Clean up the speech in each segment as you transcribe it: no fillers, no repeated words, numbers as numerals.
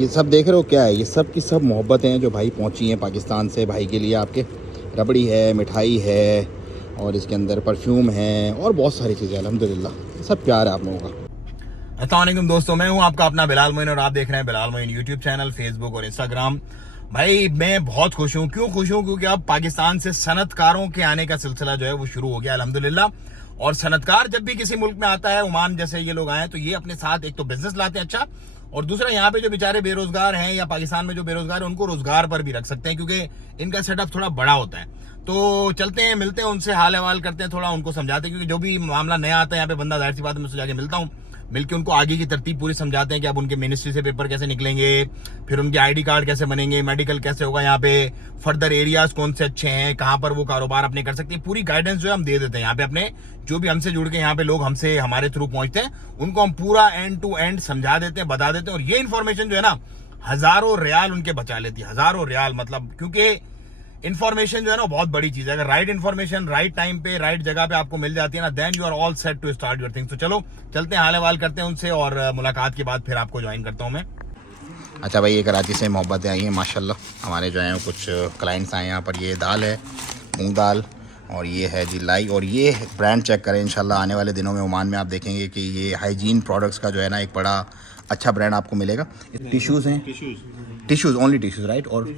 ये सब देख रहे हो क्या है? ये सब की सब मोहब्बतें हैं जो भाई पहुंची हैं पाकिस्तान से भाई के लिए। आपके रबड़ी है, मिठाई है, और इसके अंदर परफ्यूम है और बहुत सारी चीज़ें। अल्हम्दुलिल्लाह सब प्यार है आप लोगों का। अस्सलाम वालेकुम दोस्तों, मैं हूं आपका अपना बिलाल मोइन और आप देख रहे हैं Bilal Moin YouTube channel, Facebook और इंस्टाग्राम। भाई मैं बहुत खुश हूं। क्यों खुश हूं? क्योंकि अब पाकिस्तान से सनतकारों के आने का सिलसिला जो है वो शुरू हो गया अल्हम्दुलिल्लाह। और सनतकार जब भी किसी मुल्क में आता है, ओमान जैसे ये लोग आए, तो ये अपने साथ एक तो बिजनेस लाते हैं अच्छा, और दूसरा यहाँ पे जो बेचारे बेरोजगार हैं या पाकिस्तान में जो बेरोजगार हैं उनको रोजगार पर भी रख सकते हैं, क्योंकि इनका सेटअप थोड़ा बड़ा होता है। तो चलते हैं, मिलते हैं उनसे, हाल अहवाल करते हैं, थोड़ा उनको समझाते हैं, क्योंकि जो भी मामला नया आता है यहाँ पे बंदा, जाहिर सी बात है, मैं उससे जाके मिलता हूँ, मिलके उनको आगे की तरतीब पूरी समझाते हैं कि अब उनके मिनिस्ट्री से पेपर कैसे निकलेंगे, फिर उनके आईडी कार्ड कैसे बनेंगे, मेडिकल कैसे होगा यहाँ पे, फर्दर एरियाज कौन से अच्छे हैं, कहाँ पर वो कारोबार अपने कर सकते हैं, पूरी गाइडेंस जो है हम दे देते हैं यहाँ पे। अपने जो भी हमसे जुड़ के यहाँ पे लोग हमसे हमारे थ्रू पहुंचते हैं उनको हम पूरा एंड टू एंड समझा देते हैं, बता देते हैं। और ये इन्फॉर्मेशन जो है ना, हजारों रियाल उनके बचा लेती है, हजारों रियाल। मतलब क्योंकि इन्फॉर्मेशन जो है ना बहुत बड़ी चीज है। अगर राइट इन्फॉर्मेशन राइट टाइम पे राइट जगह पे आपको मिल जाती है ना, then you are all set to start your things. तो चलो चलते हैं, हाल अहवाल करते हैं उनसे, और मुलाकात के बाद फिर आपको ज्वाइन करता हूँ मैं। अच्छा भाई, ये कराची से मोहब्बतें आई हैं माशाल्लाह। हमारे जो हैं कुछ क्लाइंट्स आए हैं यहाँ पर। ये दाल है, मूंग दाल, और ये है जी लाई। और ये ब्रांड चेक करें, इंशाल्लाह आने वाले दिनों में ओमान में आप देखेंगे कि ये हाइजीन प्रोडक्ट्स का जो है ना एक बड़ा अच्छा ब्रांड आपको मिलेगा। टिश्यूज़ हैं, टिश्यूज़ ओनली टिश्यूज़ राइट, और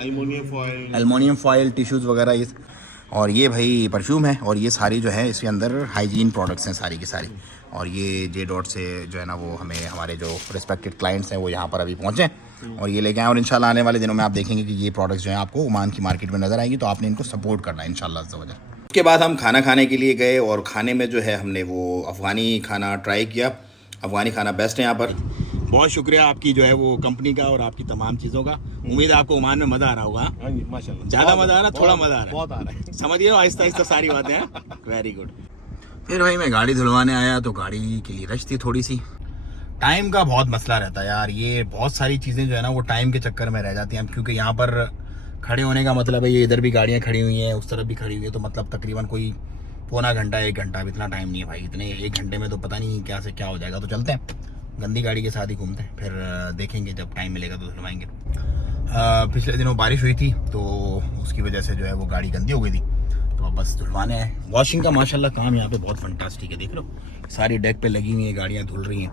एल्युमिनियम फॉयल टिश्यूज़ वगैरह ये। और ये भाई परफ्यूम है, और ये सारी जो है इसके अंदर हाइजीन प्रोडक्ट्स हैं सारी की सारी। और ये जे डॉट से जो है ना वो हमें हमारे जो रिस्पेक्टेड क्लाइंट्स हैं वो यहाँ पर अभी पहुँचे और ये लेके आए। और इंशाल्लाह आने वाले दिनों में आप देखेंगे कि ये प्रोडक्ट्स जो हैं आपको ओमान की मार्केट में नज़र आएंगी, तो आपने इनको सपोर्ट करना है इंशाल्लाह अज़्ज़ा वजल। उसके बाद हम खाना खाने के लिए गए, और खाने में जो है हमने वो अफ़गानी खाना ट्राई किया। अफ़गानी खाना बेस्ट है यहाँ पर। बहुत शुक्रिया आपकी जो है वो कंपनी का और आपकी तमाम चीज़ों का। उम्मीद है आपको ओमान में मज़ा आ रहा होगा। माशाल्लाह, ज़्यादा मज़ा आ रहा, थोड़ा मज़ा आ रहा है, बहुत आ रहा है, समझिए आहिस्ता आहिस्ता सारी बातें हैं। Very good. फिर भाई मैं गाड़ी धुलवाने आया तो गाड़ी के लिए रश थी थोड़ी सी। टाइम का बहुत मसला रहता है यार, ये बहुत सारी चीज़ें जो है ना वो टाइम के चक्कर में रह जाती हैं। क्योंकि यहाँ पर खड़े होने का मतलब है, ये इधर भी गाड़ियाँ खड़ी हुई हैं, उस तरफ भी खड़ी हुई है, तो मतलब तकरीबन कोई पौना घंटा 1 घंटा, इतना टाइम नहीं है भाई। इतने 1 घंटे में तो पता नहीं क्या से क्या हो जाएगा। तो चलते हैं, गंदी गाड़ी के साथ ही घूमते हैं, फिर देखेंगे जब टाइम मिलेगा तो धुलवाएंगे। पिछले दिनों बारिश हुई थी तो उसकी वजह से जो है वो गाड़ी गंदी हो गई थी, तो अब बस धुलवाने हैं। वॉशिंग का माशाल्लाह काम यहाँ पे बहुत फंटास्टिक है, देख लो सारी डेक पे लगी हुई है, गाड़ियाँ धुल रही हैं।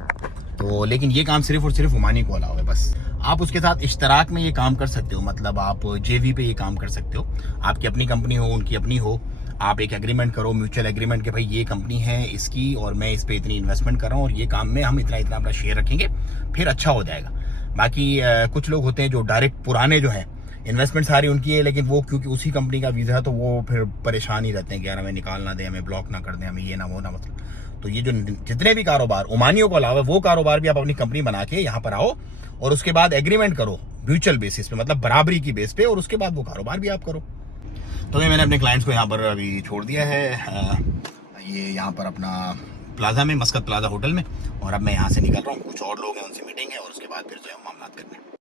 तो लेकिन ये काम सिर्फ और सिर्फ ओमानी को अलावा है बस। आप उसके साथ इश्तराक में ये काम कर सकते हो, मतलब आप जेवी पे ये काम कर सकते हो। आपकी अपनी कंपनी हो, उनकी अपनी हो, आप एक एग्रीमेंट करो, म्यूचुअल एग्रीमेंट के भाई ये कंपनी है इसकी और मैं इस पे इतनी इन्वेस्टमेंट कर रहा हूँ और ये काम में हम इतना इतना अपना शेयर रखेंगे, फिर अच्छा हो जाएगा। बाकी कुछ लोग होते हैं जो डायरेक्ट पुराने जो हैं इन्वेस्टमेंट सारी उनकी है, लेकिन वो क्योंकि उसी कंपनी का वीज़ा है तो वो फिर परेशान ही रहते हैं कि यार हमें निकाल ना दें, हमें ब्लॉक ना कर दें, हमें ये ना वो ना। मतलब तो ये जो जितने भी कारोबार ओमानियों को अलावा वो कारोबार भी आप अपनी कंपनी बना के यहाँ पर आओ और उसके बाद एग्रीमेंट करो म्यूचुअल बेसिस पे, मतलब बराबरी की बेस पे, और उसके बाद वो कारोबार भी आप करो। तो मैंने अपने क्लाइंट्स को यहाँ पर अभी छोड़ दिया है, ये यहाँ पर अपना प्लाजा में, मस्कत प्लाजा होटल में, और अब मैं यहाँ से निकल रहा हूँ। कुछ और लोग हैं उनसे मीटिंग है और उसके बाद फिर जो है मामला करने।